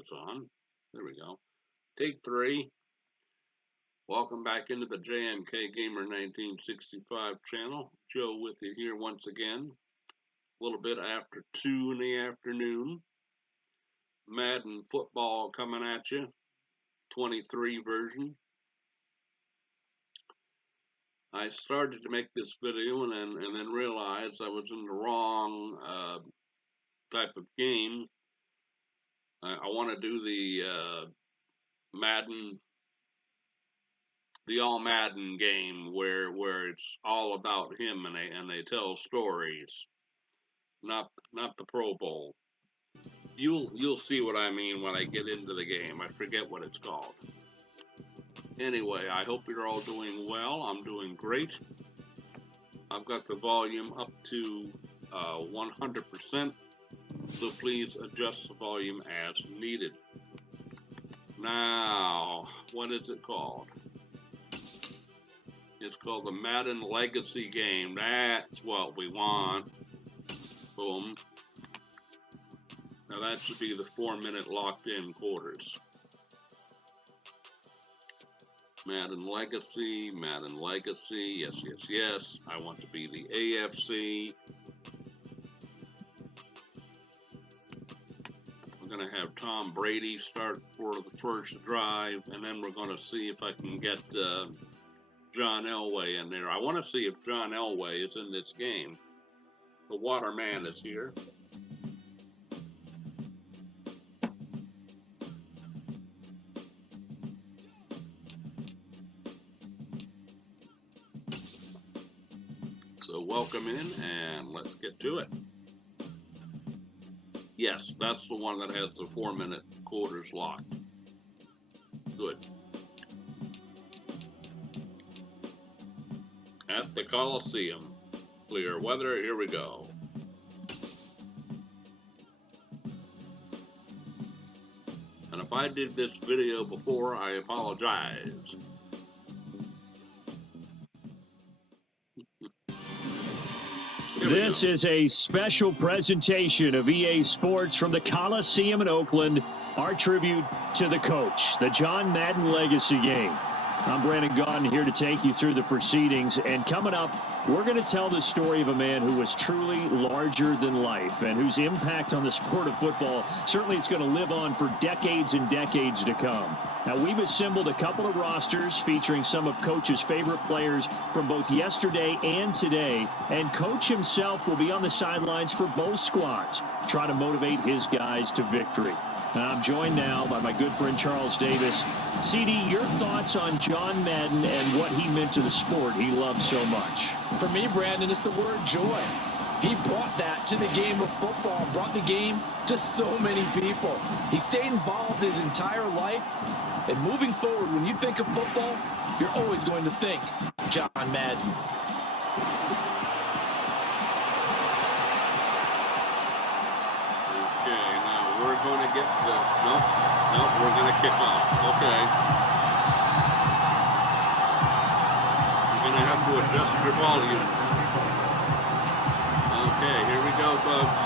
is on. There we go. Take 3. Welcome back into the JMK Gamer 1965 channel. Joe with you here once again. A little bit after 2 in the afternoon. Madden football coming at you. 23 version. I started to make this video and then realized I was in the wrong type of game. I want to do the Madden, the all Madden game where it's all about him and they tell stories, not the Pro Bowl. You'll see what I mean when I get into the game. I forget what it's called. Anyway, I hope you're all doing well. I'm doing great. I've got the volume up to 100%, so please adjust the volume as needed. Now, what is it called? It's called the Madden Legacy Game. That's what we want. Boom. Now that should be the 4-minute locked-in quarters. Madden Legacy, yes. I want to be the AFC. We're going to have Tom Brady start for the first drive, and then we're going to see if I can get John Elway in there. I want to see if John Elway is in this game. The Waterman is here. So welcome in and let's get to it. Yes, that's the one that has the 4-minute quarters locked. Good. At the Coliseum. Clear weather, here we go. And if I did this video before, I apologize. This is a special presentation of EA Sports from the Coliseum in Oakland, our tribute to the coach, the John Madden Legacy Game. I'm Brandon Gaudin here to take you through the proceedings, and coming up, we're going to tell the story of a man who was truly larger than life and whose impact on the sport of football certainly is going to live on for decades and decades to come. Now, we've assembled a couple of rosters featuring some of Coach's favorite players from both yesterday and today, and Coach himself will be on the sidelines for both squads, trying to motivate his guys to victory. And I'm joined now by my good friend Charles Davis. CD, your thoughts on John Madden and what he meant to the sport he loved so much? For me, Brandon, it's the word joy. He brought that to the game of football, brought the game to so many people. He stayed involved his entire life. And moving forward, when you think of football, you're always going to think John Madden. Okay, now we're going to get the... Nope, we're going to kick off. Okay. You're going to have to adjust your volume. Okay, here we go, folks.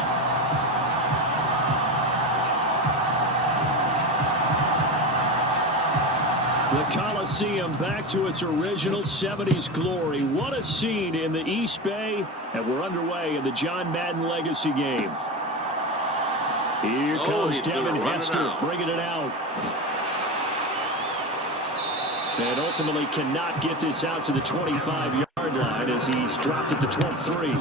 The Coliseum back to its original 70s glory. What a scene in the East Bay, and we're underway in the John Madden Legacy Game. Here comes Devin Hester bringing it out. And ultimately cannot get this out to the 25-yard line as he's dropped at the 23.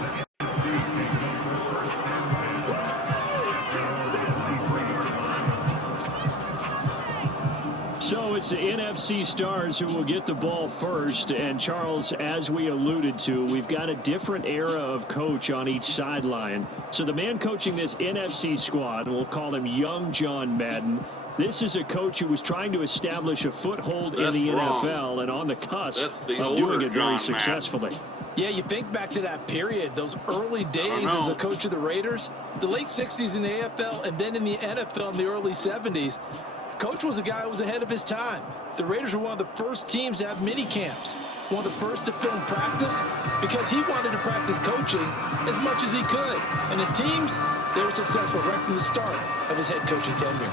So it's the NFC stars who will get the ball first. And Charles, as we alluded to, we've got a different era of coach on each sideline. So the man coaching this NFC squad, we'll call him Young John Madden, this is a coach who was trying to establish a foothold in the NFL and on the cusp of doing it very successfully. Yeah, you think back to that period, those early days as a coach of the Raiders, the late 60s in the AFL and then in the NFL in the early 70s. Coach was a guy who was ahead of his time. The Raiders were one of the first teams to have mini camps, one of the first to film practice, because he wanted to practice coaching as much as he could. And his teams, they were successful right from the start of his head coaching tenure.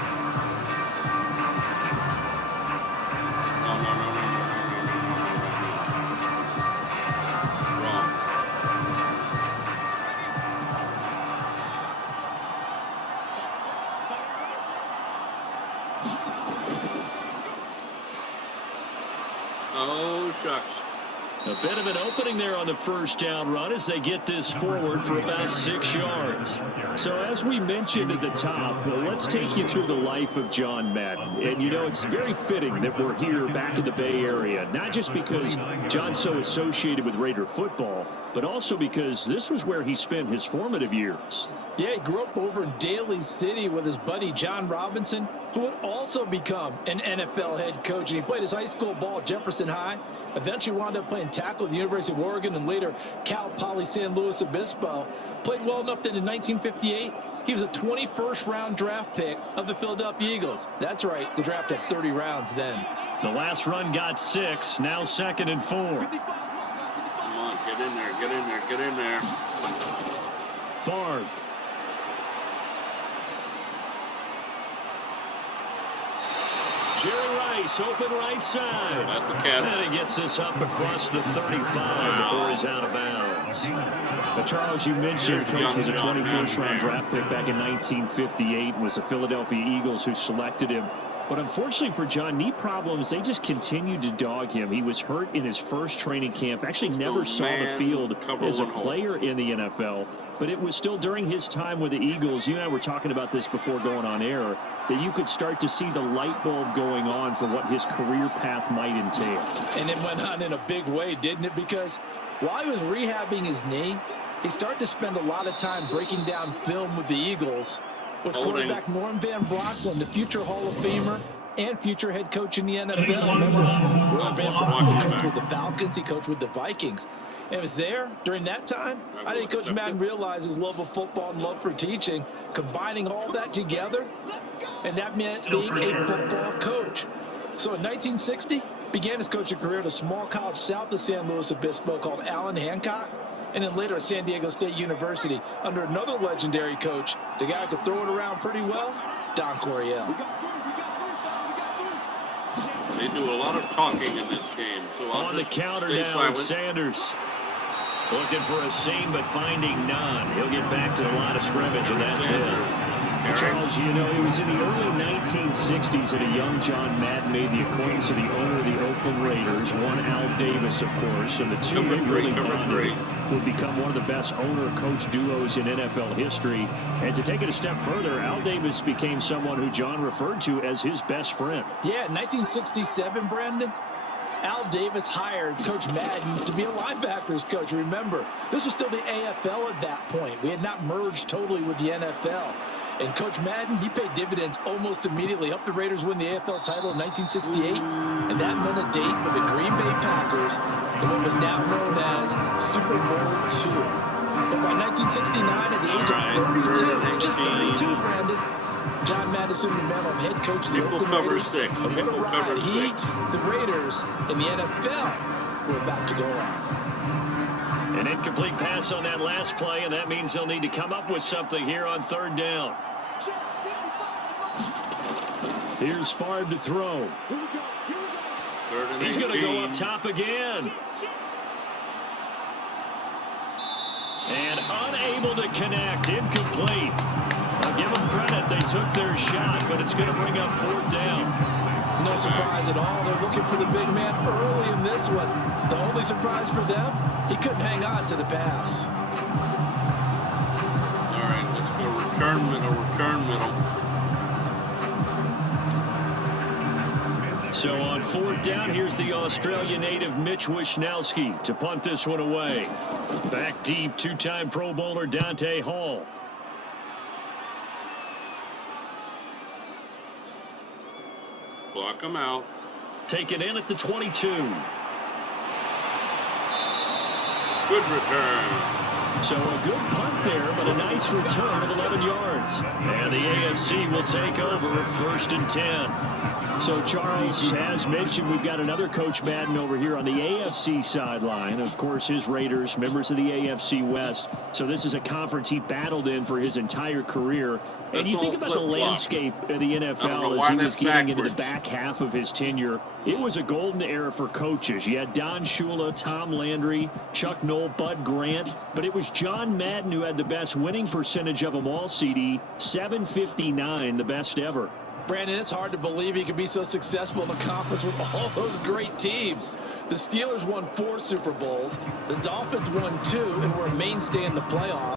Oh, shucks. A bit of an opening there on the first down run as they get this forward for about 6 yards. So as we mentioned at the top, well, let's take you through the life of John Madden. And, you know, it's very fitting that we're here back in the Bay Area, not just because John's so associated with Raider football, but also because this was where he spent his formative years. Yeah, he grew up over in Daly City with his buddy John Robinson, who would also become an NFL head coach. And he played his high school ball at Jefferson High, eventually wound up playing tackle at the University of Oregon, and later Cal Poly San Luis Obispo. Played well enough that in 1958, he was a 21st round draft pick of the Philadelphia Eagles. That's right, the draft had 30 rounds then. The last run got 6, now 2nd and 4. Come on, get in there, get in there, get in there. Favre. Jerry Rice, open right side. That's the catch. And he gets this up across the 35 before he's out of bounds. But Charles, you mentioned Coach was a 21st round draft pick back in 1958. It was the Philadelphia Eagles who selected him. But unfortunately for John, knee problems, they just continued to dog him. He was hurt in his first training camp, actually never saw the field as a player in the NFL. But it was still during his time with the Eagles, you and I were talking about this before going on air, that you could start to see the light bulb going on for what his career path might entail. And it went on in a big way, didn't it? Because while he was rehabbing his knee, he started to spend a lot of time breaking down film with the Eagles, with quarterback Norm Van Brocklin, the future Hall of Famer and future head coach in the NFL. Remember, Norm Van Brocklin coached with the Falcons, he coached with the Vikings. And it was there during that time, I think Coach Madden realized his love of football and love for teaching, combining all that together, and that meant being a football coach. So in 1960, began his coaching career at a small college south of San Luis Obispo called Allen Hancock, and then later at San Diego State University under another legendary coach, the guy who could throw it around pretty well, Don Coryell. They do a lot of talking in this game. So on the counter now, Sanders. Looking for a seam, but finding none. He'll get back to the line of scrimmage, and that's it. Charles, you know, it was in the early 1960s that a young John Madden made the acquaintance of the owner of the Oakland Raiders, one Al Davis, of course, and the two really bonded, would become one of the best owner-coach duos in NFL history. And to take it a step further, Al Davis became someone who John referred to as his best friend. Yeah, in 1967, Brandon, Al Davis hired Coach Madden to be a linebackers coach. Remember, this was still the AFL at that point. We had not merged totally with the NFL. And Coach Madden, he paid dividends almost immediately. Helped the Raiders win the AFL title in 1968. And that meant a date with the Green Bay Packers in what was now known as Super Bowl II. But by 1969, at the age of 32, just 32, Brandon, John Madden assumed the mantle of head coach of the Oakland Raiders. And what a ride he, the Raiders, and the NFL were about to go on. An incomplete pass on that last play, and that means they'll need to come up with something here on 3rd down. Here's Favre to throw. He's going to go up top again. And unable to connect. Incomplete. I'll give them credit. They took their shot, but it's going to bring up 4th down. No surprise at all. They're looking for the big man early in this one. The only surprise for them, he couldn't hang on to the pass. All right, let's go return middle. So on 4th down, here's the Australian native Mitch Wishnowsky to punt this one away. Back deep, 2-time Pro Bowler Dante Hall. Block him out. Take it in at the 22. Good return. So a good punt there, but a nice return of 11 yards. And the AFC will take over at 1st and 10. So, Charles, as mentioned, we've got another Coach Madden over here on the AFC sideline. Of course, his Raiders, members of the AFC West. So this is a conference he battled in for his entire career. And you think about the landscape of the NFL as he was getting into the back half of his tenure. It was a golden era for coaches. You had Don Shula, Tom Landry, Chuck Noll, Bud Grant. But it was John Madden who had the best winning percentage of them all, CD. 759, the best ever. Brandon, it's hard to believe he could be so successful in the conference with all those great teams. The Steelers won 4 Super Bowls. The Dolphins won 2 and were a mainstay in the playoffs.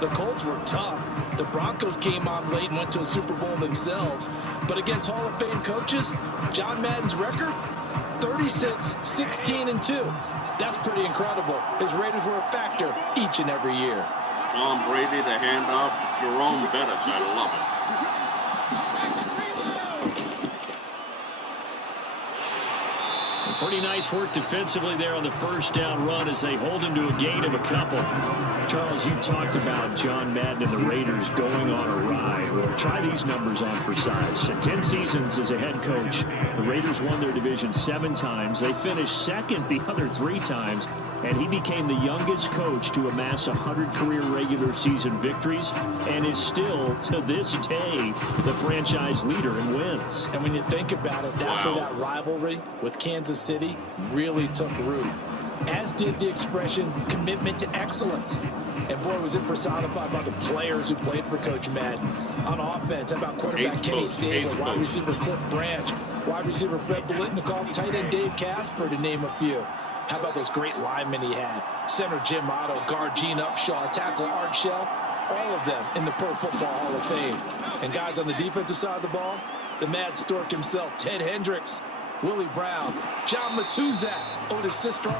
The Colts were tough. The Broncos came on late and went to a Super Bowl themselves. But against Hall of Fame coaches, John Madden's record, 36-16-2. That's pretty incredible. His Raiders were a factor each and every year. Tom Brady to hand off to Jerome Bettis. I love it. Pretty nice work defensively there on the first down run as they hold him to a gain of a couple. Charles, you talked about John Madden and the Raiders going on a ride. Well, try these numbers on for size. In 10 seasons as a head coach, the Raiders won their division 7 times. They finished second the other 3 times, and he became the youngest coach to amass 100 career regular season victories and is still, to this day, the franchise leader in wins. And when you think about it, that's where that rivalry with Kansas City really took root, as did the expression commitment to excellence. And boy, was it personified by the players who played for Coach Madden. On offense, how about quarterback Kenny Stabler, wide receiver Cliff Branch, wide receiver Fred Biletnikoff, tight end Dave Casper, to name a few. How about those great linemen he had? Center Jim Otto, guard Gene Upshaw, tackle Art Shell, all of them in the Pro Football Hall of Fame. And guys on the defensive side of the ball, the Mad Stork himself, Ted Hendricks, Willie Brown, John Matuzak, Otis Sistrom,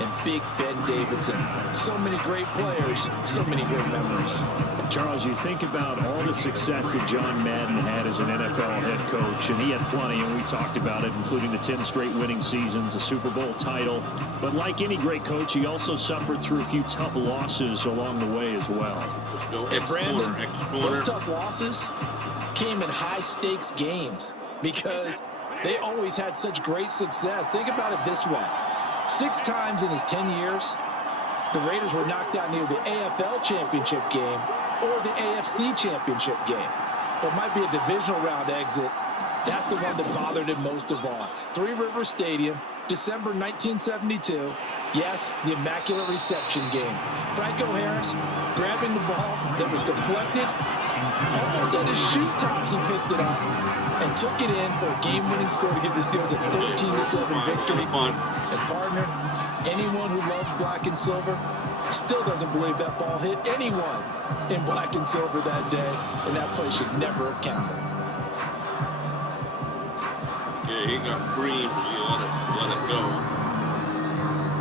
and Big Ben Davidson. So many great players, so many great memories. Charles, you think about all the success that John Madden had as an NFL head coach, and he had plenty, and we talked about it, including the 10 straight winning seasons, a Super Bowl title. But like any great coach, he also suffered through a few tough losses along the way as well. And Brandon, those tough losses came in high-stakes games because they always had such great success. Think about it this way. 6 times in his 10 years, the Raiders were knocked out near the AFL championship game or the AFC championship game. But it might be a divisional round exit. That's the one that bothered him most of all. Three Rivers Stadium, December 1972. Yes, the Immaculate Reception game. Franco Harris grabbing the ball that was deflected. Almost at his shoe tops, he picked it up and took it in for a game-winning score to give the Steelers a 13-7 victory. And partner, anyone who loves black and silver still doesn't believe that ball hit anyone in black and silver that day, and that play should never have counted. Yeah, he got green when you let it go.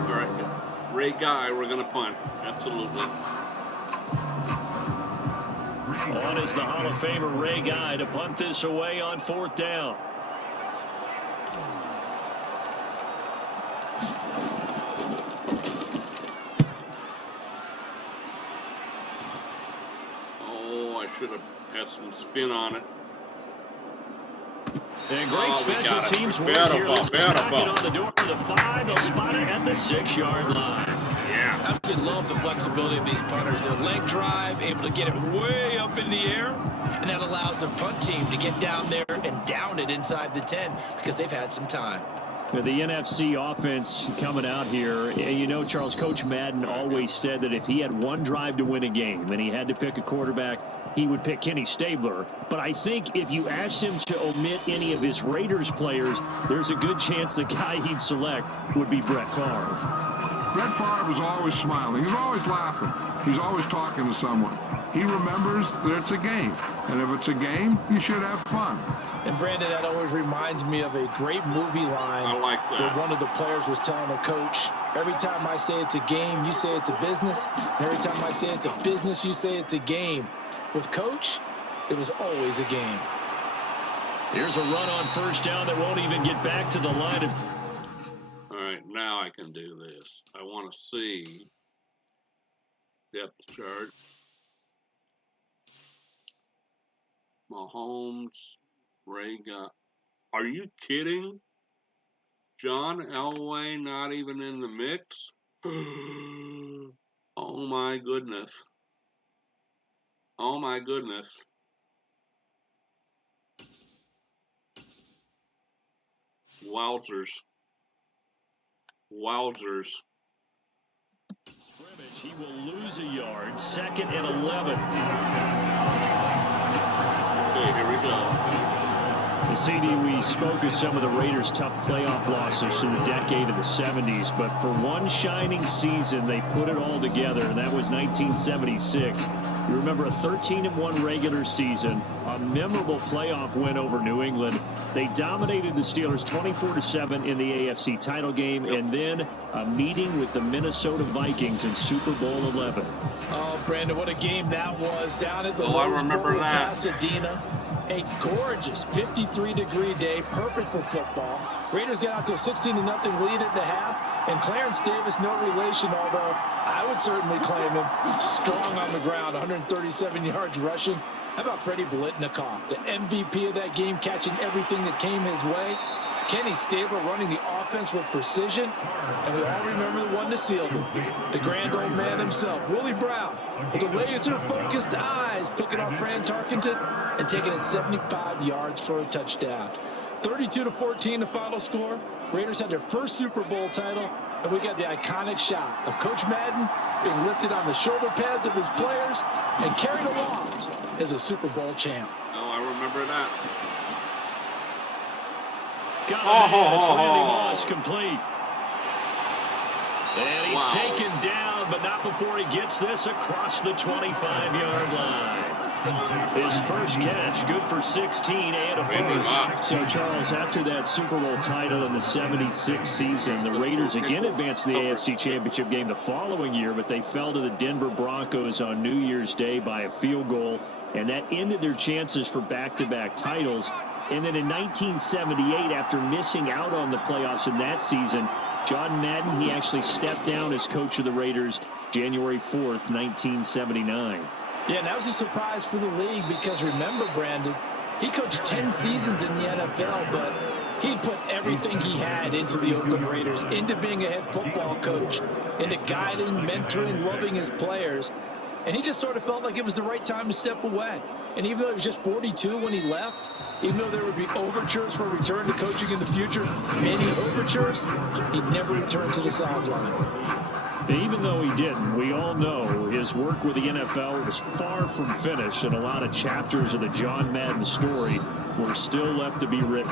All right, Ray Guy, we're going to punt. Absolutely. On is the Hall of Famer Ray Guy to punt this away on 4th down. Oh, I should have had some spin on it. And great special teams work here. This is knocking on the door to the 5. They'll spot it at the 6-yard line. Yeah, I absolutely love the flexibility of these punters. Their leg drive, able to get it way up in the air, and that allows the punt team to get down there and down it inside the 10 because they've had some time. The NFC offense coming out here. You know, Charles, Coach Madden always said that if he had one drive to win a game and he had to pick a quarterback, he would pick Kenny Stabler. But I think if you asked him to omit any of his Raiders players, there's a good chance the guy he'd select would be Brett Favre. Brett Favre is always smiling. He's always laughing. He's always talking to someone. He remembers that it's a game. And if it's a game, you should have fun. And Brandon, that always reminds me of a great movie line. I like that. Where one of the players was telling a coach, every time I say it's a game, you say it's a business. And every time I say it's a business, you say it's a game. With Coach, it was always a game. Here's a run on 1st down that won't even get back to the line of... All right, now I can do this. I want to see depth chart. Mahomes, Ray Guy. Are you kidding? John Elway not even in the mix? Oh my goodness. Oh my goodness. Wowzers. Wowzers. He will lose a yard. 2nd and 11. Okay, here we go. CD, we spoke of some of the Raiders' tough playoff losses through the decade of the 70s, but for one shining season, they put it all together, and that was 1976. You remember a 13-1 regular season, a memorable playoff win over New England. They dominated the Steelers 24-7 in the AFC title game, and then a meeting with the Minnesota Vikings in Super Bowl 11. Oh, Brandon, what a game that was down at the I remember that. Pasadena. A gorgeous 53-degree day, perfect for football. Raiders get out to a 16-0 lead at the half, and Clarence Davis, no relation, although I would certainly claim him, strong on the ground, 137 yards rushing. How about Freddie Blitnikoff, the MVP of that game, catching everything that came his way? Kenny Stabler running the offense with precision, and we all remember the one that sealed him, the grand old man himself, Willie Brown, with the laser-focused eyes, picking off Fran Tarkenton and taking it 75 yards for a touchdown. 32-14 the final score. Raiders had their first Super Bowl title, and we got the iconic shot of Coach Madden being lifted on the shoulder pads of his players and carried aloft as a Super Bowl champ. Oh, I remember that. Got a man. It's Randy Moss, complete. And he's taken down, but not before he gets this across the 25-yard line. His first catch, good for 16 and a first. So, Charles, after that Super Bowl title in the 76 season, the Raiders again advanced to the AFC Championship game the following year, but they fell to the Denver Broncos on New Year's Day by a field goal, and that ended their chances for back-to-back titles. And then in 1978, after missing out on the playoffs in that season, John Madden, he actually stepped down as coach of the Raiders January 4th, 1979. Yeah, and that was a surprise for the league because remember, Brandon, he coached 10 seasons in the NFL, but he put everything he had into the Oakland Raiders, into being a head football coach, into guiding, mentoring, loving his players. And he just sort of felt like it was the right time to step away. And even though he was just 42 when he left, even though there would be overtures for a return to coaching in the future, many overtures, he never returned to the sideline. And even though he didn't, we all know his work with the NFL was far from finished, and a lot of chapters of the John Madden story were still left to be written.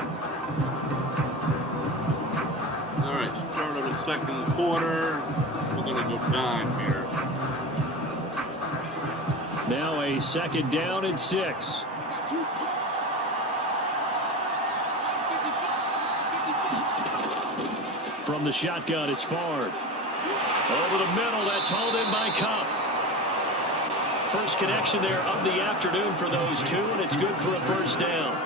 All right, start of the second quarter. We're going to go dime here. Now a second down and 6. From the shotgun, it's Favre. Over the middle, that's hauled in by Cup. First connection there of the afternoon for those two, and it's good for a first down.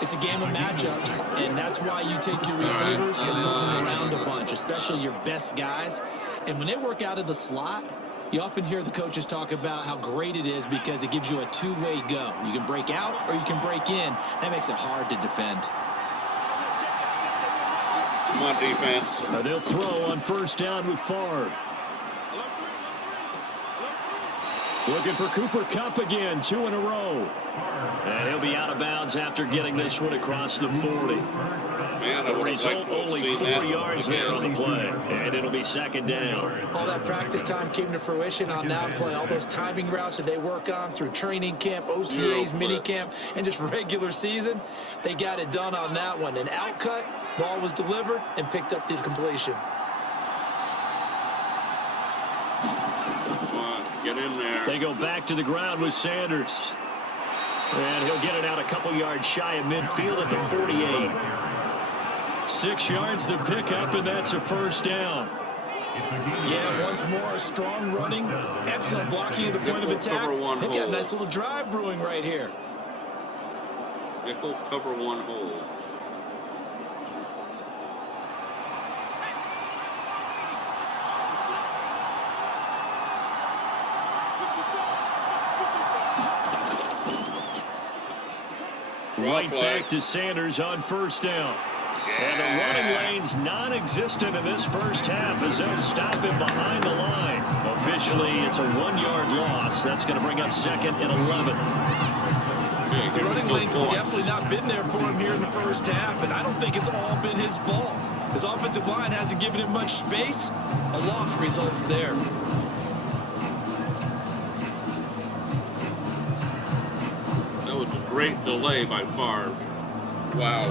It's a game of matchups, and that's why you take your receivers and move them around a bunch, especially your best guys. And when they work out of the slot, you often hear the coaches talk about how great it is because it gives you a two-way go. You can break out or you can break in. That makes it hard to defend. Come on, defense. Now they'll throw on first down with Favre. Looking for Cooper Kupp again, 2 in a row. And he'll be out of bounds after getting this one across the 40. Man, the result, only 4 yards there on the play. And it'll be second down. All that practice time came to fruition on that play. All those timing routes that they work on through training camp, OTAs, minicamp, and just regular season, they got it done on that one. An outcut, ball was delivered, and picked up the completion. Get in there. They go back to the ground with Sanders. And he'll get it out a couple yards shy of midfield at the 48. 6 yards the pickup, and that's a first down. Yeah, once more, strong running, excellent blocking at the point of attack. They've got a nice little drive brewing right here. Nickel cover one hole. Right back to Sanders on first down. And the running lane's non-existent in this first half as they'll stop him behind the line. Officially, it's a 1-yard loss. That's going to bring up second and 11. The running lane's definitely not been there for him here in the first half, and I don't think it's all been his fault. His offensive line hasn't given him much space. A loss results there. That was a great delay by Favre. Wow.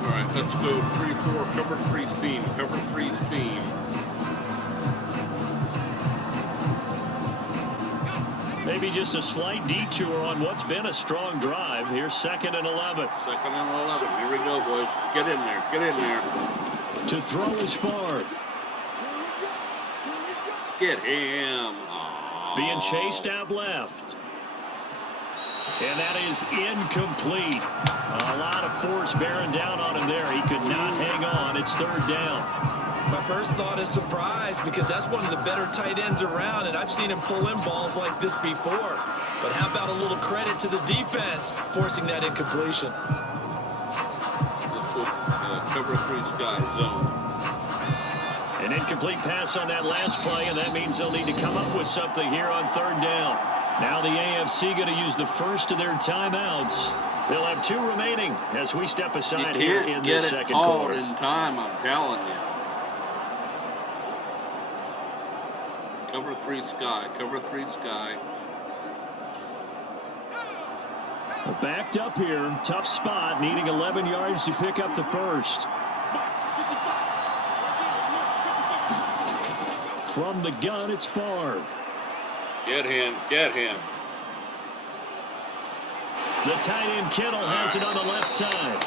All right, let's go 3-4, cover 3 seam, cover 3 seam. Maybe just a slight detour on what's been a strong drive. Here's 2nd and 11. 2nd and 11. Here we go, boys. Get in there. Get in there. To throw is Favre. Get him. Oh. Being chased out left. And that is incomplete. A lot of force bearing down on him there. He could not hang on. It's 3rd down. My first thought is surprise, because that's one of the better tight ends around, and I've seen him pull in balls like this before. But how about a little credit to the defense forcing that incompletion? Let's go cover 3 sky zone. An incomplete pass on that last play, and that means they'll need to come up with something here on 3rd down. Now the AFC going to use the first of their timeouts. They'll have 2 remaining as we step aside here in the 2nd quarter. In time, I'm telling you. Cover 3 sky. Cover 3 sky. Well, backed up here. Tough spot. Needing 11 yards to pick up the first. From the gun, it's Favre. Get him. Get him. The tight end Kittle has it on the left side.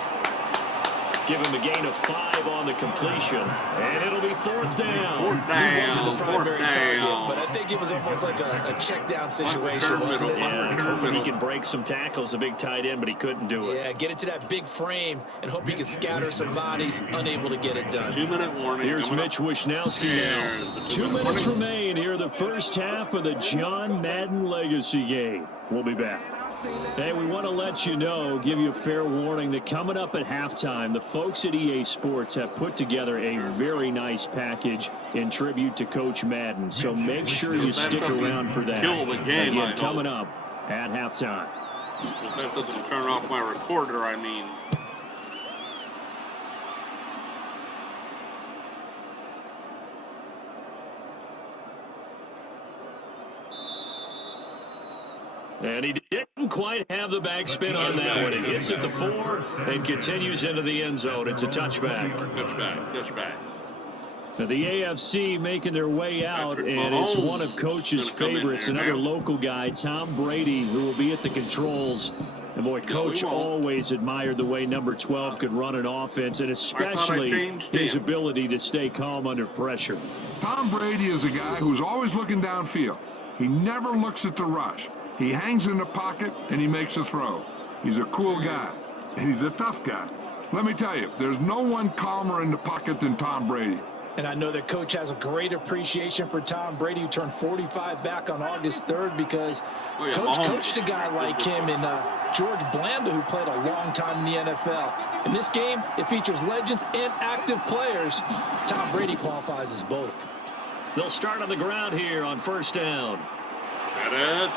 Give him a gain of 5 on the completion. And it'll be 4th down. 4th down. He wasn't the primary target, but I think it was almost like a check down situation, wasn't it? Yeah, hoping he can break some tackles, a big tight end, but he couldn't do it. Yeah, get it to that big frame and hope he can scatter some bodies, unable to get it done. 2-minute warning. Here's Mitch Wishnowsky now. 2 minutes remain here, the first half of the John Madden Legacy Game. We'll be back. Hey, we want to let you know, give you a fair warning that coming up at halftime, the folks at EA Sports have put together a very nice package in tribute to Coach Madden. So make sure you stick around for that. Kill the game, again, coming up at halftime. If that doesn't turn off my recorder, I mean. And he didn't quite have the backspin on that one. It hits at the 4 and continues into the end zone. It's a touchback. Touchback. Now the AFC making their way out, and it's one of Coach's favorites, another local guy, Tom Brady, who will be at the controls. And boy, Coach always admired the way number 12 could run an offense, and especially his ability to stay calm under pressure. Tom Brady is a guy who's always looking downfield. He never looks at the rush. He hangs in the pocket, and he makes a throw. He's a cool guy, and he's a tough guy. Let me tell you, there's no one calmer in the pocket than Tom Brady. And I know that Coach has a great appreciation for Tom Brady, who turned 45 back on August 3rd, because Coach coached a guy like him in George Blanda, who played a long time in the NFL. In this game, it features legends and active players. Tom Brady qualifies as both. They'll start on the ground here on 1st down. Got it.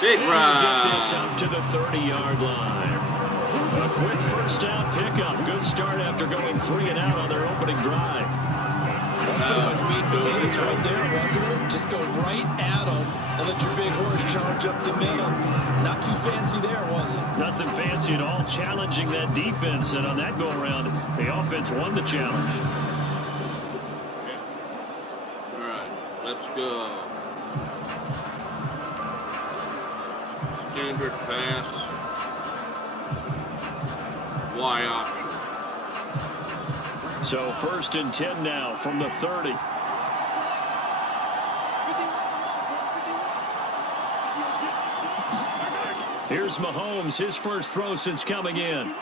Big run. Get this up to the 30-yard line. A quick 1st down pickup. Good start after going 3 and out on their opening drive. That's pretty much meat and potatoes right there, wasn't it? Just go right at them and let your big horse charge up the middle. Not too fancy there, was it? Nothing fancy at all. Challenging that defense, and on that go-around, the offense won the challenge. All right, let's go. Standard pass. Y option. So 1st and 10 now from the 30. Here's Mahomes, his first throw since coming in.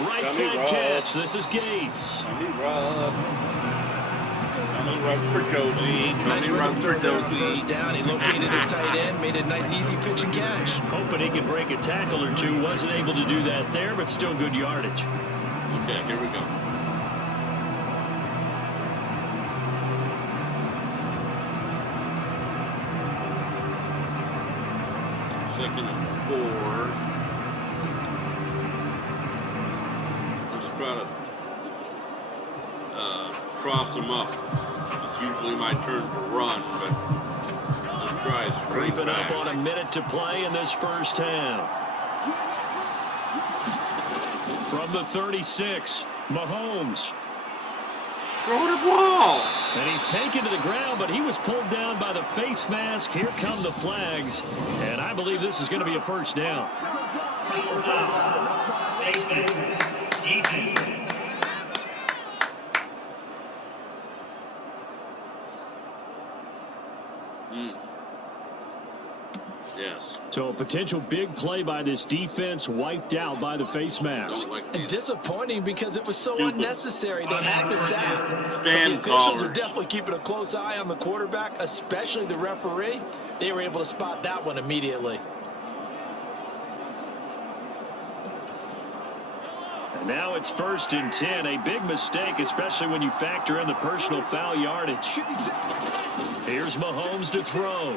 Right side catch. This is Gates. Nice run through there on 1st down. He located his tight end, made a nice easy pitch and catch. Hoping he can break a tackle or two. Wasn't able to do that there, but still good yardage. Okay, here we go. Second and 4. Let's try to cross them up. It's usually my turn to run, but let's try straight Creeping back. up on a minute to play in this first half. From the 36, Mahomes. Throw the ball. And he's taken to the ground, but he was pulled down by the face mask. Here come the flags, and I believe this is going to be a first down. Yes. So a potential big play by this defense wiped out by the face mask. And disappointing because it was so unnecessary. They had the sack. But the officials Callers are definitely keeping a close eye on the quarterback, especially the referee. They were able to spot that one immediately. And now it's 1st and 10. A big mistake, especially when you factor in the personal foul yardage. Here's Mahomes to throw.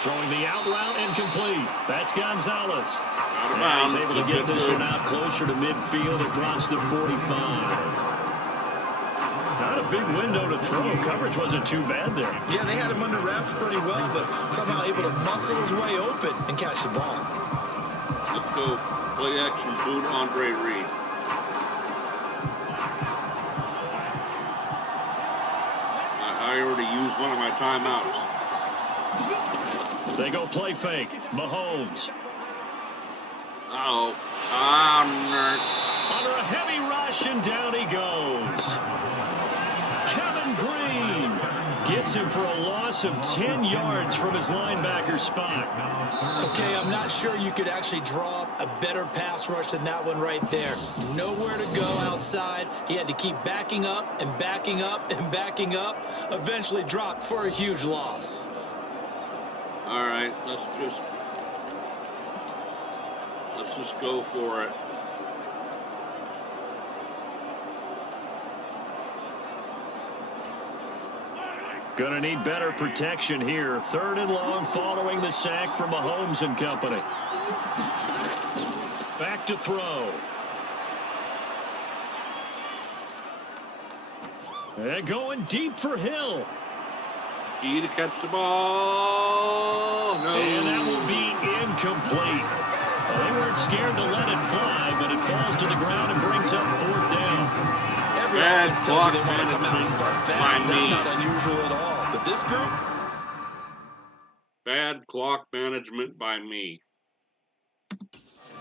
Throwing the out route incomplete. That's Gonzalez. He's able to get this one out closer to midfield across the 45. Not a big window to throw. Coverage wasn't too bad there. Yeah, they had him under wraps pretty well, but somehow able to muscle his way open and catch the ball. Let's go play action boot Andre Reed. I already used one of my timeouts. They go play fake. Mahomes. Uh-oh. Under a heavy rush, and down he goes. Kevin Green gets him for a loss of 10 yards from his linebacker spot. Okay, I'm not sure you could actually draw up a better pass rush than that one right there. Nowhere to go outside. He had to keep backing up and backing up and backing up. Eventually dropped for a huge loss. All right, let's just go for it. Gonna need better protection here. 3rd and long following the sack from Mahomes and company. Back to throw. And going deep for Hill. Key to catch the ball. No. And that will be incomplete. Well, they weren't scared to let it fly, but it falls to the ground and brings up 4th down. Every offense tells you they want to come out and start fast. That's not unusual at all. But this group? Bad clock management by me.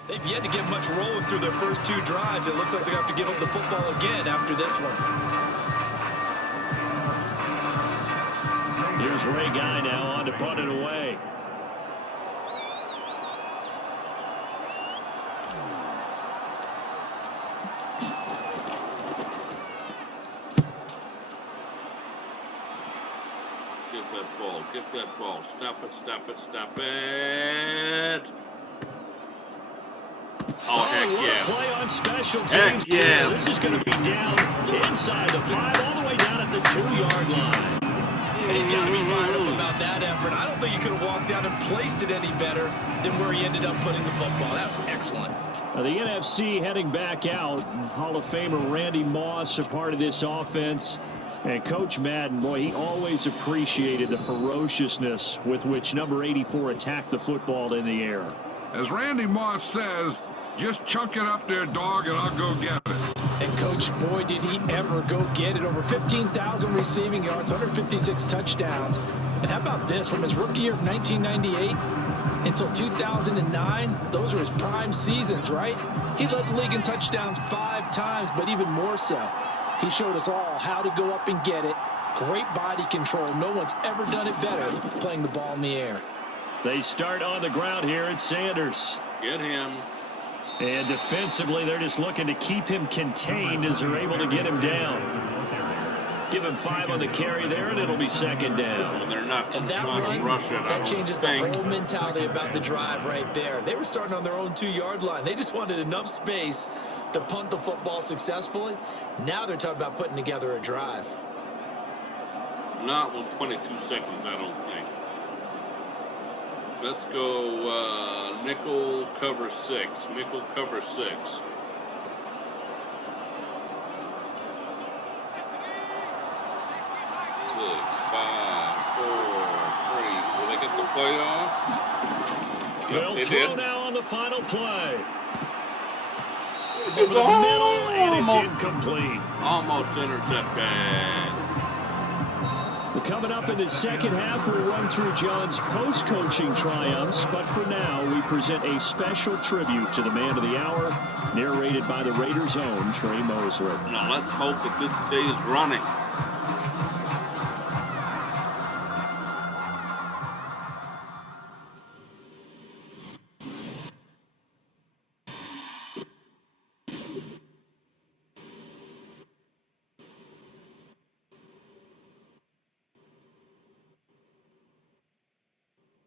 They've yet to get much rolling through their first 2 drives. It looks like they're going to have to give up the football again after this one. Here's Ray Guy now on to punt it away. Get that ball. Stop it, stop it, stop it. Oh, heck yeah. Play on special teams. Heck yeah. This is going to be down inside the 5, all the way down at the 2-yard line. And he's got to be fired up about that effort. I don't think he could have walked down and placed it any better than where he ended up putting the football. That was excellent. The NFC heading back out. Hall of Famer Randy Moss, a part of this offense. And Coach Madden, boy, he always appreciated the ferociousness with which number 84 attacked the football in the air. As Randy Moss says, just chunk it up there, dog, and I'll go get it. And, Coach, boy, did he ever go get it. Over 15,000 receiving yards, 156 touchdowns. And how about this? From his rookie year of 1998 until 2009, those were his prime seasons, right? He led the league in touchdowns 5 times, but even more so, he showed us all how to go up and get it. Great body control. No one's ever done it better playing the ball in the air. They start on the ground here at Sanders. Get him. And defensively, they're just looking to keep him contained as they're able to get him down. Give him 5 on the carry there, and it'll be 2nd down. And they're not And that trying to rush it. that changes the whole mentality about the drive right there. They were starting on their own 2-yard line. They just wanted enough space to punt the football successfully. Now they're talking about putting together a drive. Not with 22 seconds, I don't think. Let's go nickel cover 6. Nickel cover 6. throw now on the final play. Over the middle, and it's incomplete. Almost intercepted. Well, coming up in the second half, we'll run through John's post-coaching triumphs. But for now, we present a special tribute to the man of the hour, narrated by the Raiders' own Trey Mosley. Now let's hope that this stays running.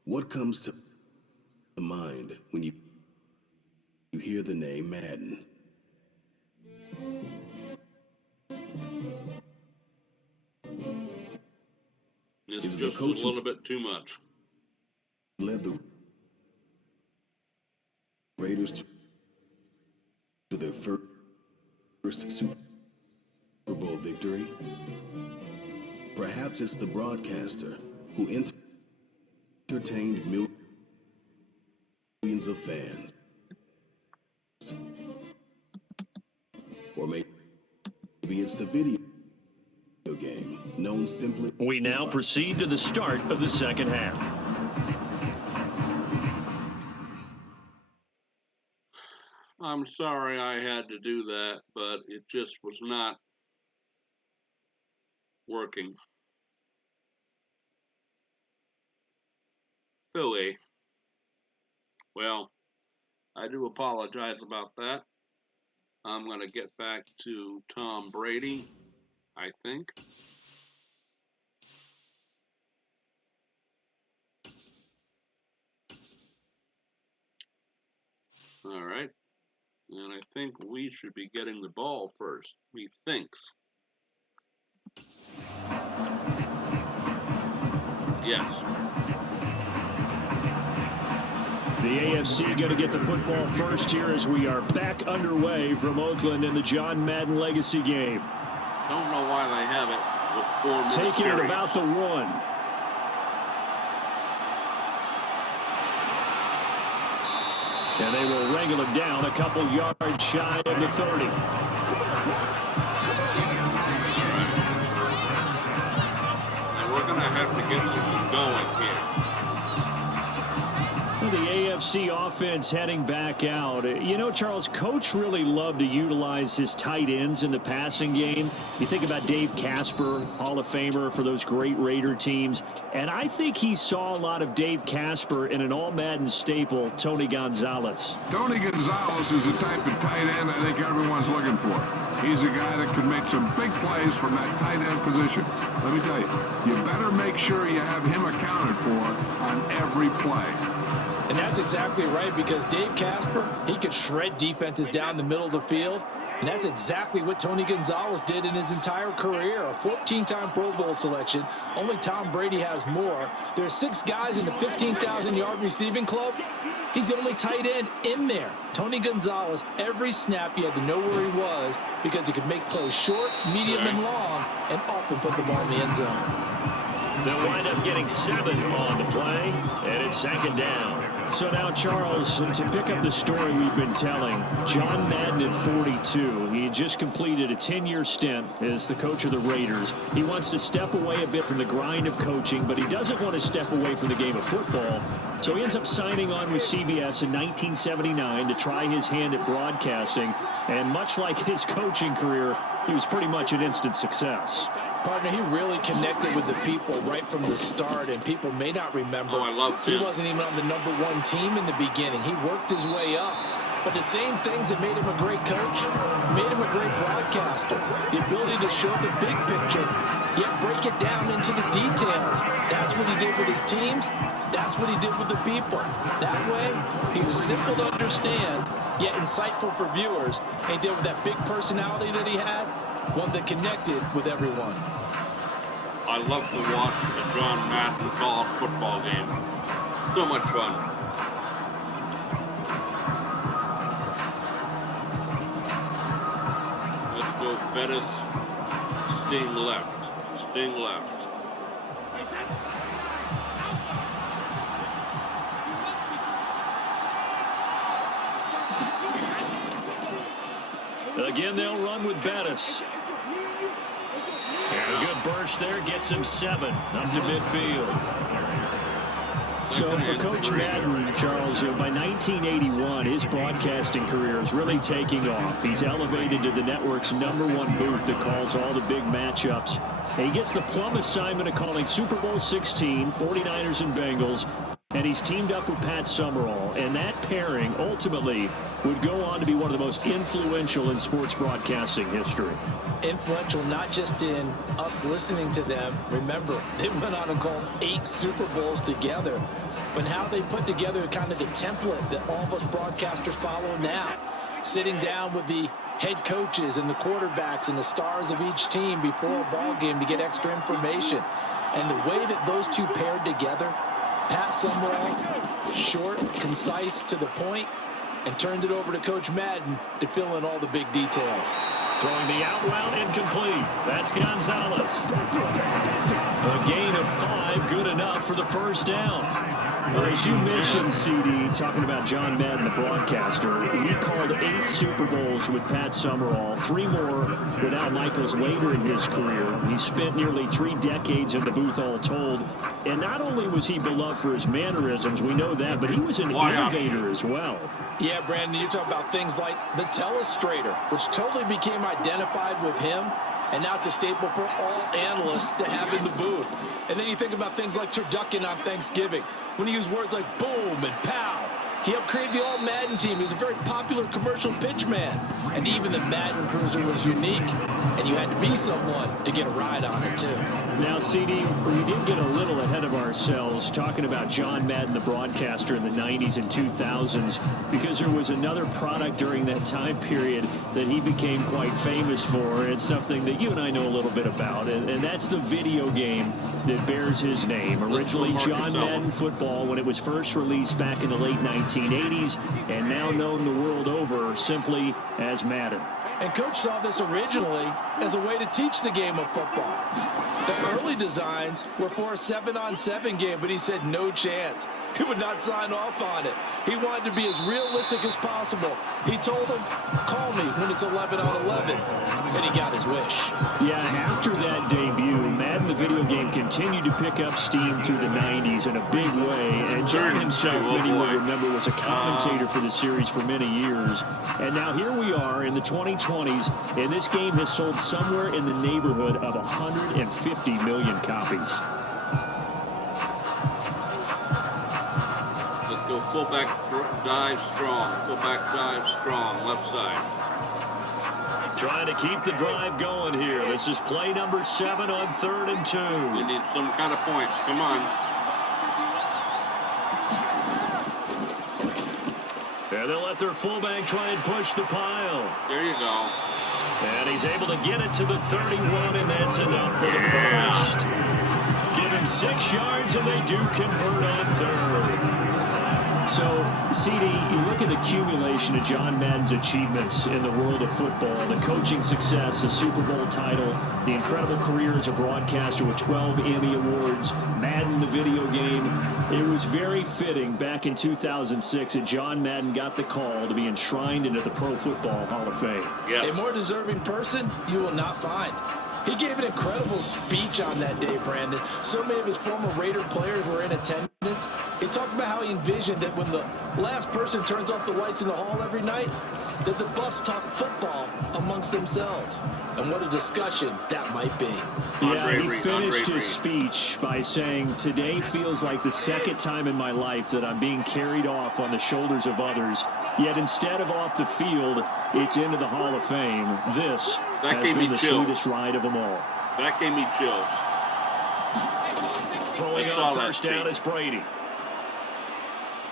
What comes to mind when you hear the name Madden? It's just a little bit too much. Led the Raiders to their first Super Bowl victory. Perhaps it's the broadcaster who entertained millions of fans. Or maybe it's the video game known simply. We now proceed to the start of the second half. I'm sorry I had to do that, but it just was not working. Philly. Well, I do apologize about that. I'm going to get back to Tom Brady, I think. All right. And I think we should be getting the ball first. He thinks. Yes. The AFC going to get the football first here as we are back underway from Oakland in the John Madden Legacy Game. Don't know why they have it with 4 minutes. Taking it about the 1. And they will wrangle it down a couple yards shy of the 30. And we're going to have to get this going here. The AFC offense heading back out. You know, Charles, Coach really loved to utilize his tight ends in the passing game. You think about Dave Casper, Hall of Famer for those great Raider teams. And I think he saw a lot of Dave Casper in an all-Madden staple, Tony Gonzalez. Tony Gonzalez is the type of tight end I think everyone's looking for. He's a guy that can make some big plays from that tight end position. Let me tell you, you better make sure you have him accounted for on every play. And that's exactly right, because Dave Casper, he could shred defenses down the middle of the field. And that's exactly what Tony Gonzalez did in his entire career. A 14-time Pro Bowl selection. Only Tom Brady has more. There are 6 guys in the 15,000-yard receiving club. He's the only tight end in there. Tony Gonzalez, every snap he had to know where he was because he could make plays short, medium, and long, and often put the ball in the end zone. They'll wind up getting 7 on the play, and it's second down. So now, Charles, to pick up the story we've been telling, John Madden at 42, he had just completed a 10-year stint as the coach of the Raiders. He wants to step away a bit from the grind of coaching, but he doesn't want to step away from the game of football. So he ends up signing on with CBS in 1979 to try his hand at broadcasting. And much like his coaching career, he was pretty much an instant success. Partner, he really connected with the people right from the start, and people may not remember. Oh, I loved him. He wasn't even on the #1 team in the beginning. He worked his way up. But the same things that made him a great coach made him a great broadcaster. The ability to show the big picture, yet break it down into the details. That's what he did with his teams. That's what he did with the people. That way, he was simple to understand, yet insightful for viewers. And he did with that big personality that he had, one that connected with everyone. I love to watch the John Madden college football game. So much fun. Let's go Bettis. Sting left. Sting left. Again, they'll run with Bettis. And a good burst there gets him 7 up to midfield. So for Coach Madden, Charles, by 1981, his broadcasting career is really taking off. He's elevated to the network's #1 booth that calls all the big matchups. And he gets the plum assignment of calling Super Bowl 16, 49ers and Bengals. And he's teamed up with Pat Summerall. And that pairing ultimately would go on to be one of the most influential in sports broadcasting history. Influential not just in us listening to them. Remember, they went on and called 8 Super Bowls together. But how they put together kind of the template that all of us broadcasters follow now. Sitting down with the head coaches and the quarterbacks and the stars of each team before a ball game to get extra information. And the way that those two paired together, Pat Summerall, short, concise, to the point, and turned it over to Coach Madden to fill in all the big details. Throwing the out route incomplete. That's Gonzalez. A gain of 5, good enough for the first down. Well, as you mentioned, CD, talking about John Madden, the broadcaster, he called 8 Super Bowls with Pat Summerall, 3 more with Al Michaels later in his career. He spent nearly 3 decades in the booth all told. And not only was he beloved for his mannerisms, we know that, but he was an innovator as well. Yeah, Brandon, you're talking about things like the telestrator, which totally became identified with him, and now it's a staple for all analysts to have in the booth. And then you think about things like turducken on Thanksgiving, when he used words like boom and pow. He helped create the All-Madden team. He was a very popular commercial pitch man. And even the Madden Cruiser was unique, and you had to be someone to get a ride on it, too. Now, CD, we did get a little ahead of ourselves talking about John Madden, the broadcaster in the 90s and 2000s, because there was another product during that time period that he became quite famous for. It's something that you and I know a little bit about, and that's the video game that bears his name. Originally John Madden Football when it was first released back in the late 1980s, and now known the world over simply as Madden. And Coach saw this originally as a way to teach the game of football. The early designs were for a 7-on-7 game, but he said no chance. He would not sign off on it. He wanted to be as realistic as possible. He told him, call me when it's 11-on-11. And he got his wish. Yeah, after that debut, Madden the video game continued to pick up steam through the 90s in a big way. And John himself, many will remember, was a commentator for the series for many years. And now here we are in the 2020s, and this game has sold somewhere in the neighborhood of 150 million copies. Let's go fullback dive strong. Fullback dive strong. Left side. Trying to keep the drive going here. This is play number 7 on 3rd and 2. We need some kind of points. Come on. And they'll let their fullback try and push the pile. There you go. And he's able to get it to the 31, and that's enough for the first. Give him 6 yards, and they do convert on 3rd. So, CD, you look at the accumulation of John Madden's achievements in the world of football, the coaching success, the Super Bowl title, the incredible career as a broadcaster with 12 Emmy Awards, Madden the video game. It was very fitting back in 2006 that John Madden got the call to be enshrined into the Pro Football Hall of Fame. Yeah. A more deserving person you will not find. He gave an incredible speech on that day, Brandon. So many of his former Raider players were in attendance. He talked about how he envisioned that when the last person turns off the lights in the hall every night, that the Buffs talk football amongst themselves. And what a discussion that might be. Yeah, he finished his speech by saying, "Today feels like the second time in my life that I'm being carried off on the shoulders of others. Yet instead of off the field, it's into the Hall of Fame. This has been the sweetest ride of them all." That gave me chills. Throwing on first down is Brady.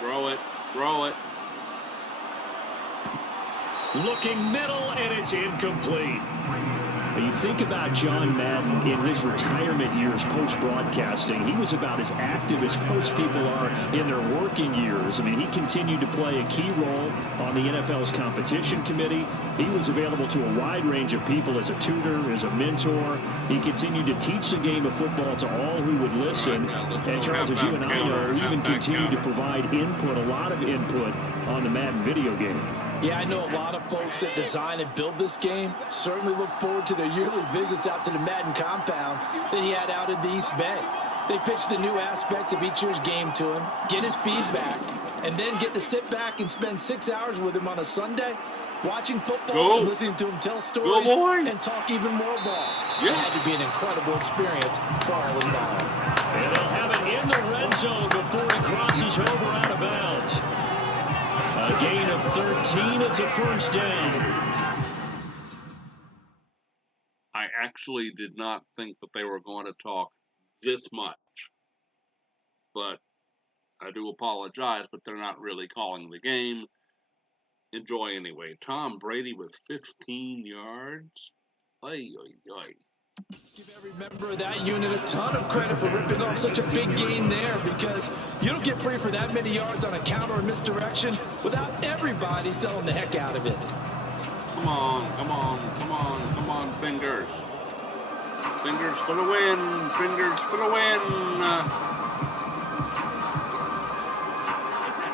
Throw it. Throw it. Looking middle, and it's incomplete. You think about John Madden in his retirement years post-broadcasting. He was about as active as most people are in their working years. I mean, he continued to play a key role on the NFL's competition committee. He was available to a wide range of people as a tutor, as a mentor. He continued to teach the game of football to all who would listen. And Charles, as you and I know, he even continued to provide input, a lot of input on the Madden video game. Yeah, I know a lot of folks that design and build this game certainly look forward to their yearly visits out to the Madden compound that he had out in the East Bay. They pitch the new aspects of each year's game to him, get his feedback, and then get to sit back and spend 6 hours with him on a Sunday, watching football and listening to him tell stories and talk even more ball. It had to be an incredible experience for all involved. And they'll have it in the red zone before he crosses over out of bounds. A gain of 13. It's a first down. I actually did not think that they were going to talk this much. But I do apologize, but they're not really calling the game. Enjoy anyway. Tom Brady with 15 yards. Oy, oy, oy. Give every member of that unit a ton of credit for ripping off such a big gain there, because you don't get free for that many yards on a counter or misdirection without everybody selling the heck out of it. Come on, come on, come on, come on, fingers. Fingers for the win. Fingers for the win.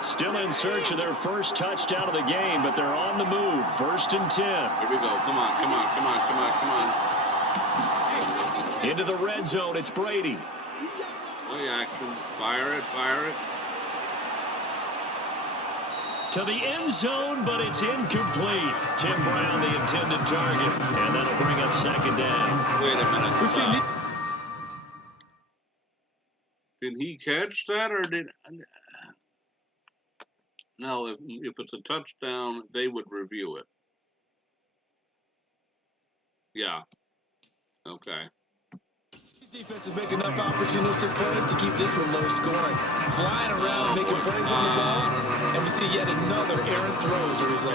Still in search of their first touchdown of the game, but they're on the move. 1st and 10. Here we go. Come on, come on, come on, come on, come on. Into the red zone, it's Brady. Play action. Fire it, fire it. To the end zone, but it's incomplete. Tim Brown, the intended target. And that'll bring up 2nd down. Wait a minute. Did he catch that, or did... No, if it's a touchdown, they would review it. Yeah. Okay. Defense is making enough opportunistic plays to keep this one low scoring. Flying around, making plays on the ball, and we see yet another errant throw as a result.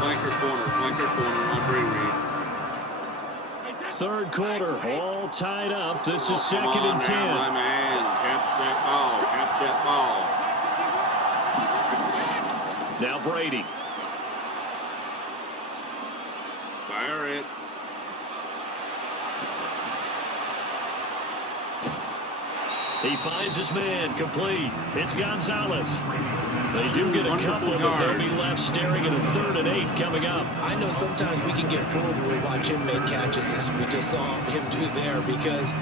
Flanker corner, Andre Reed. 3rd quarter, all tied up. This is 2nd and 10. My man, catch that ball. Now Brady. Fire it. He finds his man, complete. It's Gonzalez. They do get a couple, but they'll be left staring at a 3rd and 8 coming up. I know sometimes we can get fooled when we watch him make catches, as we just saw him do there, because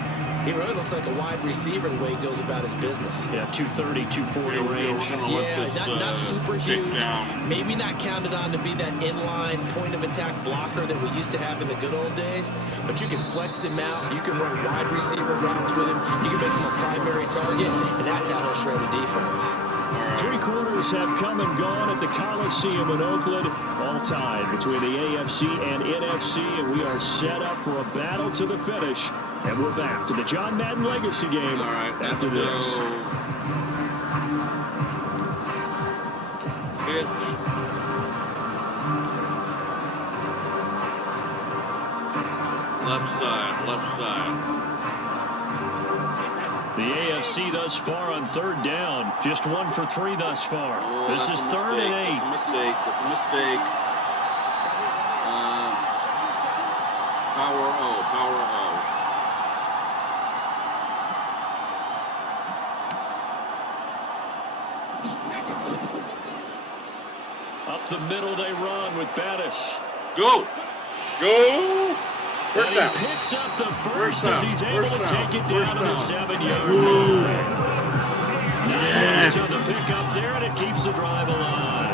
he really looks like a wide receiver the way he goes about his business. Yeah, 230, 240 range. Yeah, not super huge. Maybe not counted on to be that inline point of attack blocker that we used to have in the good old days. But you can flex him out. You can run wide receiver routes with him. You can make him a primary target, and that's how he'll shred a defense. 3 quarters have come and gone at the Coliseum in Oakland, all tied between the AFC and NFC, and we are set up for a battle to the finish. And we're back to the John Madden Legacy Game after this. Left side, left side. The AFC thus far on 3rd down. Just 1 for 3 thus far. This is 3rd and 8. That's a mistake. Power O. Up the middle they run with Bettis. Go! And he picks up the first as he's able to take it down to the 7-yard line. It's on the pickup there, and it keeps the drive alive.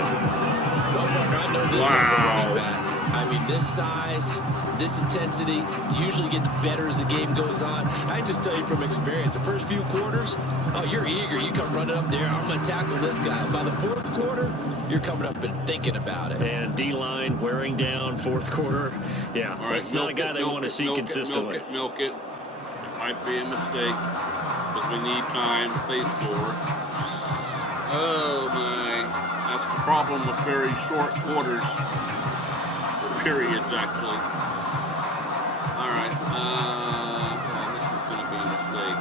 Well, partner, I know this type of running back. I mean, this size, this intensity usually gets better as the game goes on. I just tell you from experience, the first few quarters, oh, you're eager. You come running up there. I'm going to tackle this guy. By the 4th quarter, you're coming up and thinking about it. And D-line wearing down 4th quarter. Yeah, that's not a guy they want to see consistently. Milk it. It might be a mistake because we need time if they score. Oh, my. That's the problem with very short quarters. Or periods, actually. All right. This is going to be a mistake.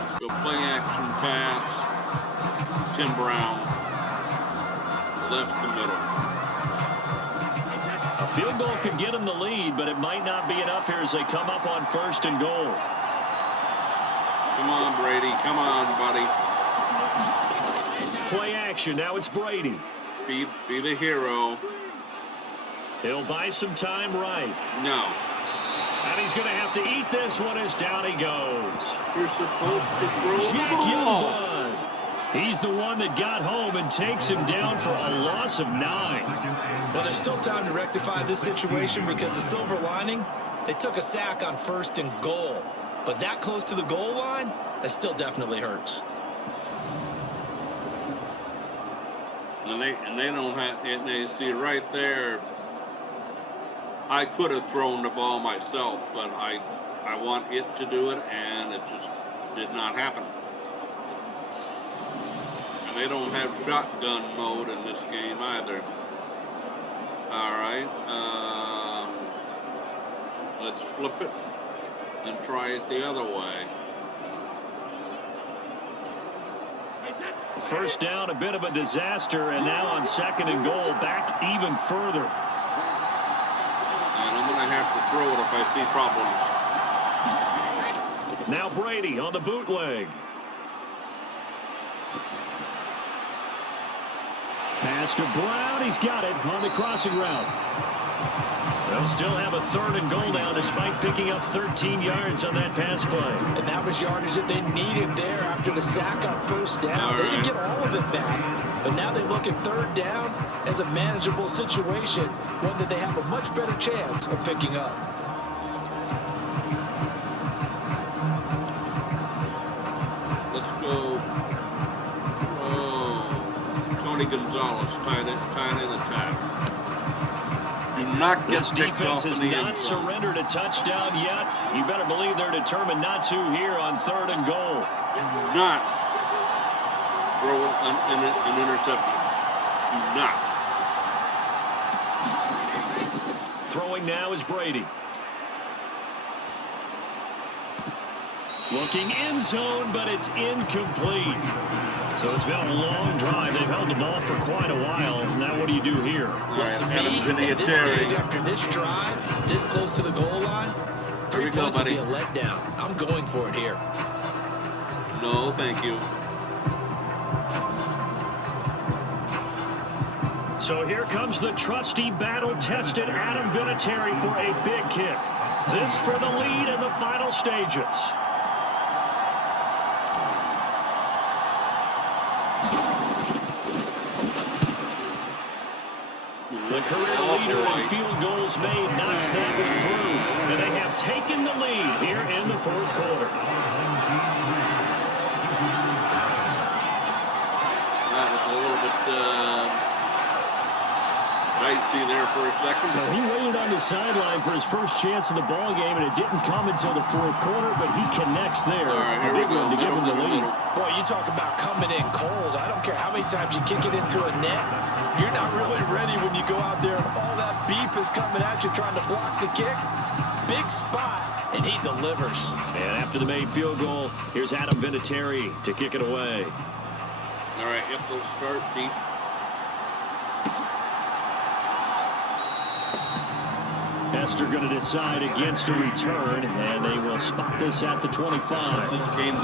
Let's go play action pass. Tim Brown. Left the middle. A field goal could get them the lead, but it might not be enough here as they come up on 1st and goal. Come on, Brady. Come on, buddy. Play action. Now it's Brady. Be the hero. He'll buy some time right. No. And he's going to have to eat this one as down he goes. You're supposed to throw the ball. He's the one that got home and takes him down for a loss of 9. Well, there's still time to rectify this situation because the silver lining, they took a sack on 1st and goal. But that close to the goal line, that still definitely hurts. And they don't have, and they see right there, I could have thrown the ball myself, but I want it to do it, and it just did not happen. And they don't have shotgun mode in this game either. All right, let's flip it and try it the other way. First down, a bit of a disaster, and now on 2nd and goal, back even further. And I'm going to have to throw it if I see problems. Now Brady on the bootleg. Pass to Brown. He's got it on the crossing route. They'll still have a 3rd and goal now despite picking up 13 yards on that pass play. And that was yardage that they needed there after the sack on 1st down. They didn't get all of it back. But now they look at 3rd down as a manageable situation, one that they have a much better chance of picking up. Let's go. Oh, Tony Gonzalez tied in attack. Do not get this defense has not surrendered a touchdown yet. You better believe they're determined not to here on 3rd and goal. Do not throw an interception. Do not. Throwing now is Brady. Looking end zone, but it's incomplete. So it's been a long drive. They've held the ball for quite a while. Now what do you do here? Well, to me, at this stage, after this drive, this close to the goal line, 3 points would be a letdown. I'm going for it here. No, thank you. So here comes the trusty, battle-tested Adam Vinatieri for a big kick. This for the lead in the final stages. The career leader in field goals made knocks that one through. And they have taken the lead here in the 4th quarter. That was a little bit dicey there for a second. So he waited on the sideline for his first chance in the ball game, and it didn't come until the 4th quarter, but he connects there. All right, a big one to give him the lead. Boy, you talk about coming in cold. I don't care how many times you kick it into a net. You're not really ready when you go out there and all that beef is coming at you trying to block the kick. Big spot, and he delivers. And after the made field goal, here's Adam Vinatieri to kick it away. All right, yep, they'll start deep. Esther going to decide against a return, and they will spot this at the 25. This game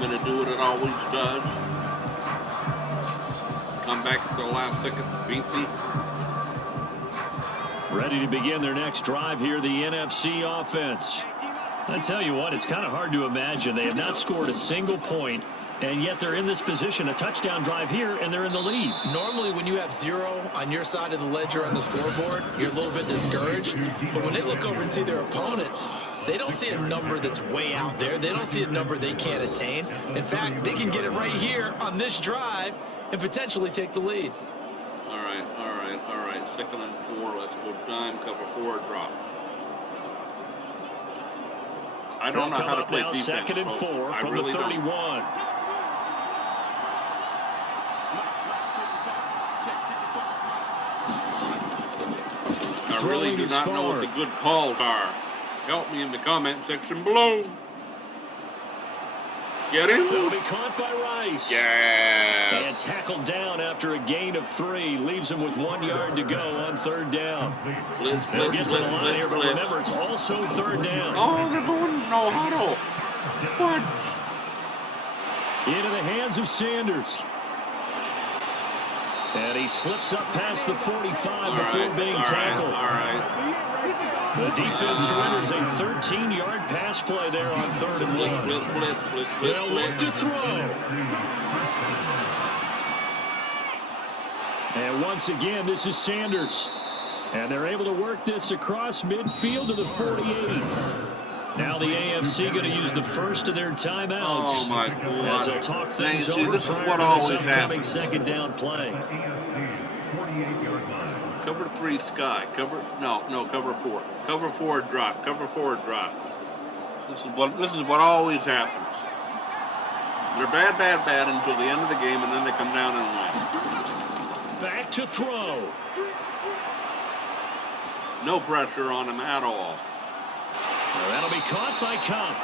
gonna do what it always does. Come back at the last second to beat me. Ready to begin their next drive here, the NFC offense. I tell you what, it's kind of hard to imagine. They have not scored a single point, and yet they're in this position, a touchdown drive here, and they're in the lead. Normally, when you have 0 on your side of the ledger on the scoreboard, you're a little bit discouraged. But when they look over and see their opponents, they don't see a number that's way out there. They don't see a number they can't attain. In fact, they can get it right here on this drive and potentially take the lead. All right. 2nd and 4. Let's go dime, cover 4, drop. I don't know how to play defense. 2nd and 4 from really the 31. I really do not know what the good calls are. Help me in the comment section below. Get him? That'll be caught by Rice. Yeah. And tackled down after a gain of 3. Leaves him with 1 yard to go on 3rd down. Blitz, They'll get to the line here, but remember, it's also 3rd down. Oh, they're going no huddle. What? Into the hands of Sanders. And he slips up past the 45 before being tackled. All right. The defense surrenders a 13-yard pass play there on 3rd and 1. They'll look to throw. And once again, this is Sanders. And they're able to work this across midfield to the 48. Now the AFC going to use the first of their timeouts. Oh, my God. As they'll talk things over this is prior what to always this upcoming happens. second down play. Cover 3, Sky. Cover 4. Cover 4, drop. Cover 4, drop. This is what always happens. They're bad until the end of the game, and then they come down and win. Back to throw. No pressure on him at all. Well, that'll be caught by Cup.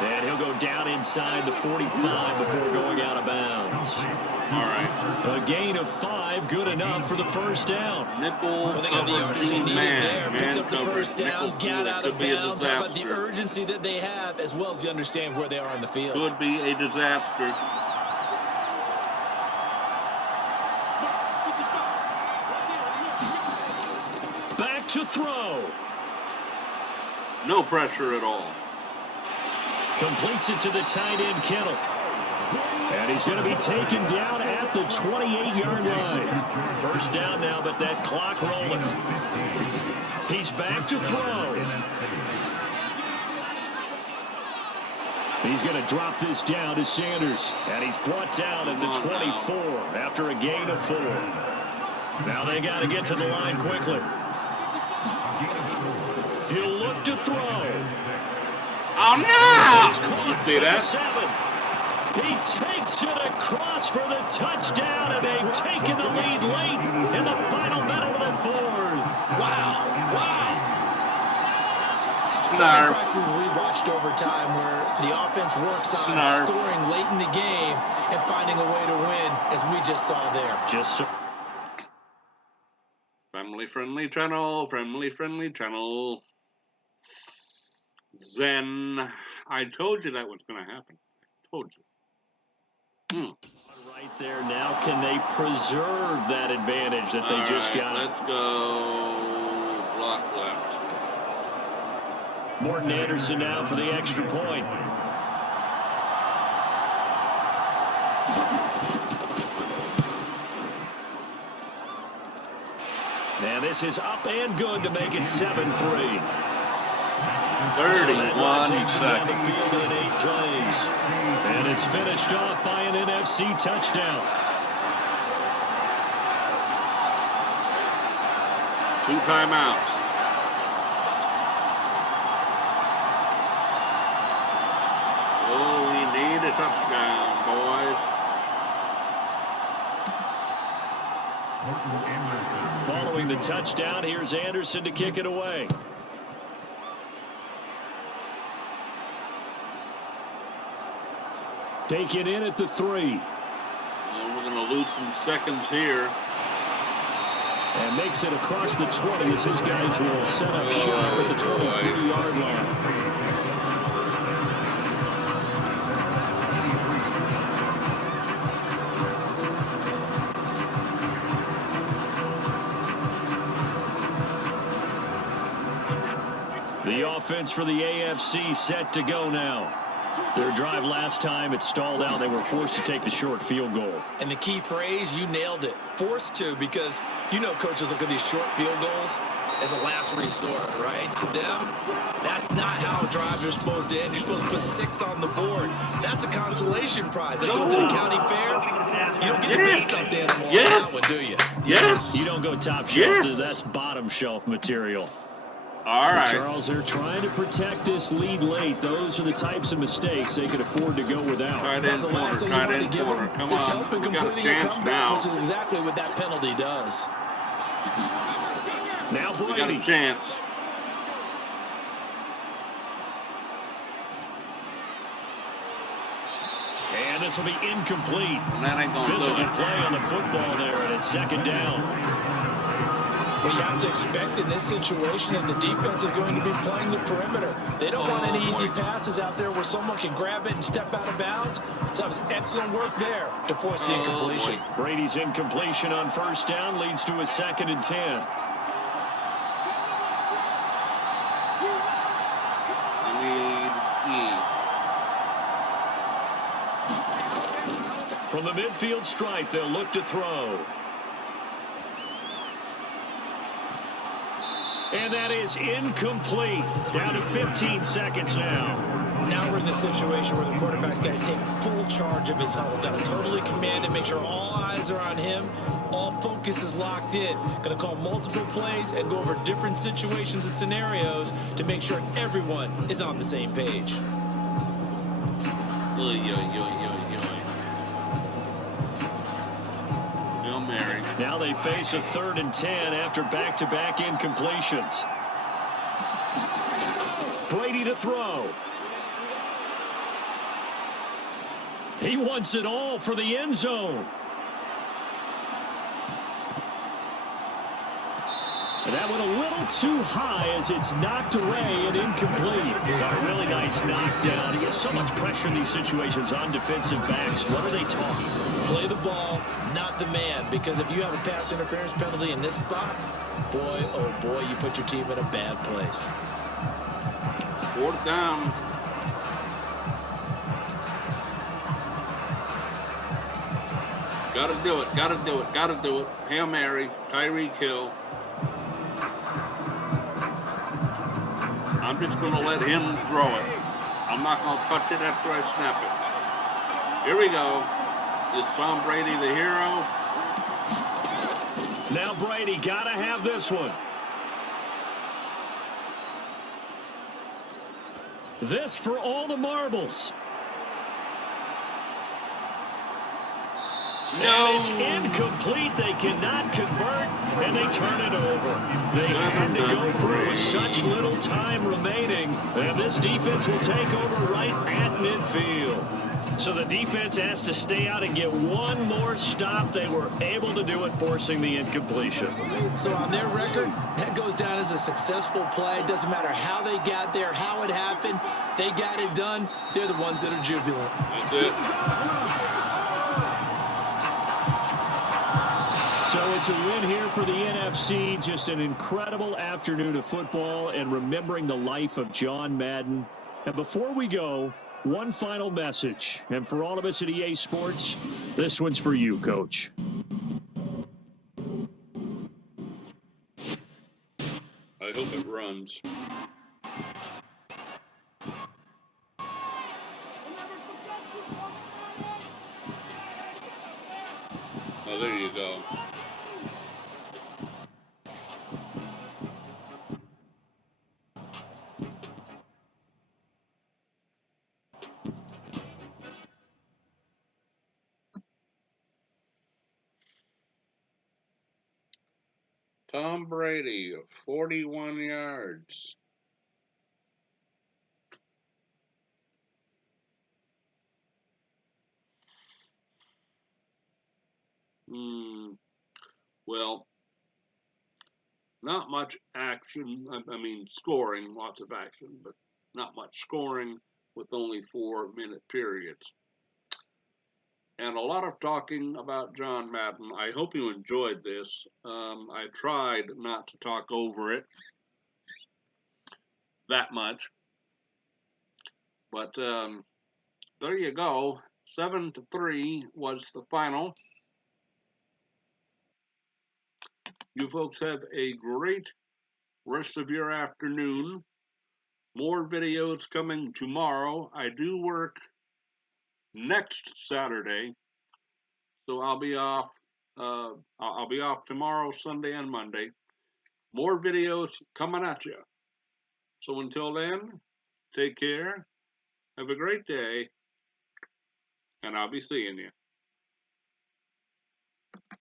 And he'll go down inside the 45 before going out of bounds. All right. A gain of 5, good enough for the first down. Nickel Well, they got the yardage they needed there. Picked up the first down, got out of bounds. How about the urgency that they have, as well as the understand where they are in the field? Could be a disaster. Back to throw. No pressure at all. Completes it to the tight end, Kittle. And he's going to be taken down at the 28-yard line. First down now, but that clock rolling. He's back to throw. He's going to drop this down to Sanders. And he's brought down at the 24 after a gain of 4. Now they got to get to the line quickly. He'll look to throw. Oh, no! You see that? 7. He takes it across for the touchdown, and they've taken the lead late in the final minute of the 4th. Wow. Snarf. Practices we watched over time where the offense works on scoring late in the game and finding a way to win, as we just saw there. Just so. Family-friendly channel. Zen. I told you that was going to happen. I told you. Right there now, can they preserve that advantage that they just got? Let's go. Block left. Morton Anderson now for the extra point. And this is up and good to make it 7-3. 31 takes it down the seconds. field in 8 plays. And it's finished off by an NFC touchdown. 2 timeouts. Oh, we need a touchdown, boys. Following the touchdown, here's Anderson to kick it away. Taken in at the 3. Well, we're going to lose some seconds here. And makes it across the 20 as his guys will set up shop at the 23-yard line. The offense for the AFC set to go now. Their drive last time, it stalled out. They were forced to take the short field goal. And the key phrase, you nailed it. Forced to, because you know coaches look at these short field goals as a last resort, right? To them, that's not how drives are supposed to end. You're supposed to put 6 on the board. That's a consolation prize. Like going to the county fair, you don't get the big stuffed animal on that one, do you? Yeah. You don't go top shelf. That's bottom shelf material. All right. Charles, they're trying to protect this lead late. Those are the types of mistakes they could afford to go without. Tight end corner, tight end corner. Come on. We got a chance now. Which is exactly what that penalty does. Now We got a Brady. chance. And this will be incomplete. And that ain't going to do Physical it. play on the football there, and it's second down. Well, you have to expect in this situation that the defense is going to be playing the perimeter. They don't want any easy passes out there where someone can grab it and step out of bounds. So that was excellent work there to force the incompletion. Brady's incompletion on first down leads to a 2nd and 10. From the midfield stripe, they'll look to throw. And that is incomplete. Down to 15 seconds now. Now we're in the situation where the quarterback's got to take full charge of his huddle. Got to totally command it, make sure all eyes are on him. All focus is locked in. Going to call multiple plays and go over different situations and scenarios to make sure everyone is on the same page. Now they face a 3rd and 10 after back-to-back incompletions. Brady to throw. He wants it all for the end zone. And that went a little too high as it's knocked away and incomplete. A really nice knockdown. You get so much pressure in these situations on defensive backs. What are they taught? Play the ball, not the man. Because if you have a pass interference penalty in this spot, boy, oh boy, you put your team in a bad place. 4th down. Gotta do it, gotta do it, gotta do it. Hail Mary, Tyreek Hill. I'm just gonna let him throw it. I'm not gonna touch it after I snap it. Here we go. Is Tom Brady the hero? Now Brady gotta have this one. This for all the marbles. No. And it's incomplete. They cannot convert, and they turn it over. They had to go through with such little time remaining, and this defense will take over right at midfield. So the defense has to stay out and get one more stop. They were able to do it, forcing the incompletion. So on their record, that goes down as a successful play. Doesn't matter how they got there, how it happened. They got it done. They're the ones that are jubilant. That's it. So it's a win here for the NFC. Just an incredible afternoon of football and remembering the life of John Madden. And before we go, one final message. And for all of us at EA Sports, this one's for you, Coach. I hope it runs. Oh, there you go. Tom Brady, 41 yards. Well, not much action. I mean, scoring, lots of action, but not much scoring with only 4-minute periods. And a lot of talking about John Madden. I hope you enjoyed this. I tried not to talk over it that much. But there you go. 7-3 was the final. You folks have a great rest of your afternoon. More videos coming tomorrow. I do work next Saturday, so I'll be off. I'll be off tomorrow, Sunday, and Monday. More videos coming at you. So until then, take care. Have a great day, and I'll be seeing you.